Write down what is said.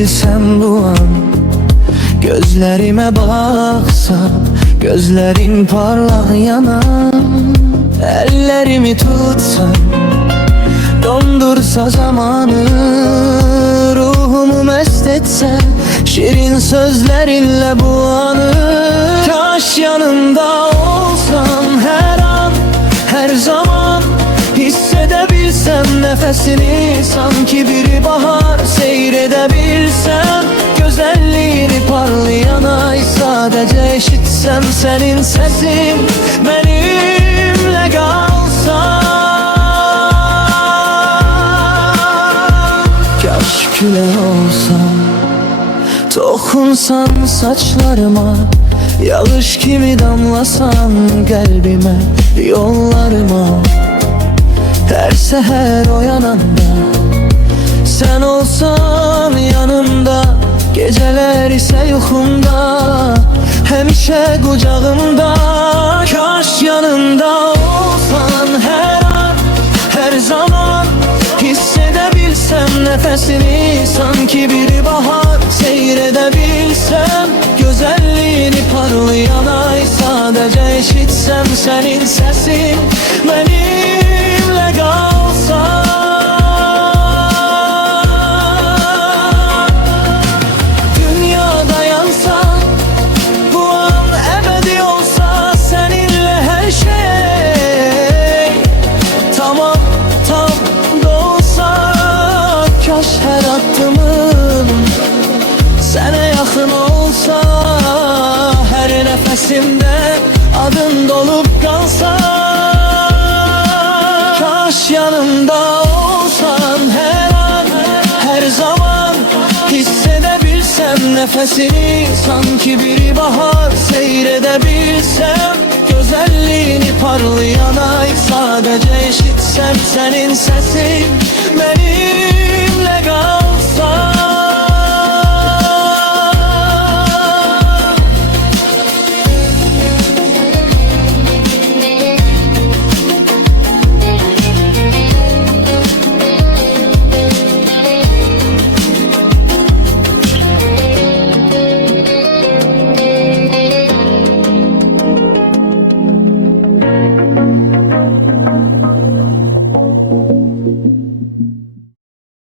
bilsem bu an, gözlerime baksan, gözlerin parlak yanan. Ellerimi tutsan, dondursa zamanı, ruhumu mest etse şirin sözlerinle bu anı. Kaş yanımda olsam her an, her zaman, hissedebilsem nefesini, sanki biri bahar seyredebilsem. Güzelliğini parlayan ay, sadece işitsem senin sesin, benimle kalsan. Kaş küle olsam, dokunsan saçlarıma, yağış gibi damlasan kalbime, yollarıma. Her seher uyananda sen olsan yanımda, geceler ise yukumda, hemşe kucağımda. Kaş yanımda olsan her an, her zaman, hissedebilsem nefesini, sanki biri bahar seyredebilsem. Güzelliğini parlayan ay, sadece işitsem senin sesin, benimle kalsan. Dünyada yansan, bu an ebedi olsa seninle her şey tamam, tam da olsa. Kaş her adımın sana yakın olsa, her nefesimde adın dolup kalsa. Kaş yanımda olsan her an, her zaman, hissedebilsem nefesini, sanki biri bahar seyredebilsem. Güzelliğini parlayan ay, sadece işitsem senin sesin, benimle kalsan.